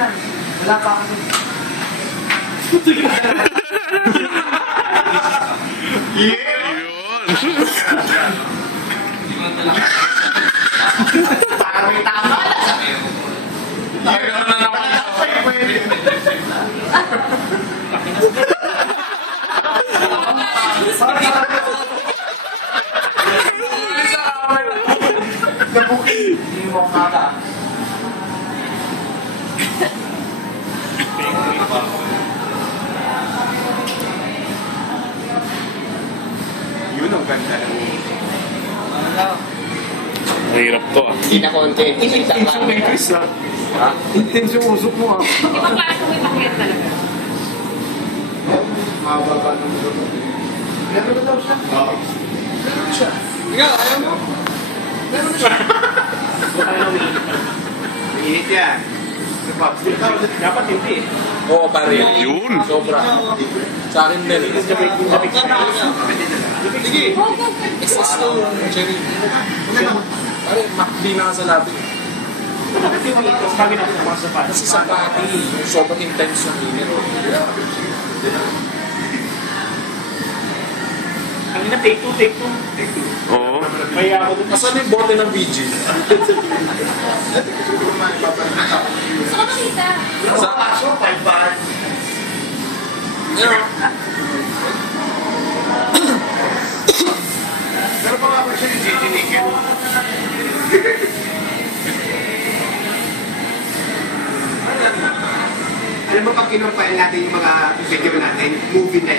Wala pa ako. Yun. Parang may tama na sabi mo. Gano'n na naman Nabukin. Hindi mo kata. Yun ang ganda. Mahirap to ah. Hindi na konti. Intense yung may Chris ah. Ha? Intense yung usok mo ah. Ibang klase mo yung pakiyan talaga. Mababa ng gulo. Meron na daw siya. Oo. Meron siya. Ikaw, ayaw mo? Meron na siya. Init yan. Dapat hindi eh. Oo, pare. Yun. Sobra. Sa akin din. Sige. Excess na yung cherry. Pare, makdi na sa labi. Kasi sa pati, sobrang intense yung init. Ang ina, take two. Oo. Kaya ako doon. Asan yung bote ng VG? Gusto ko makita. Sa... Pasok, 5 bar. Pero pa nga ba siya yung JJ Nickel? Alam mo pag kinumpayan natin yung mga video natin, movie na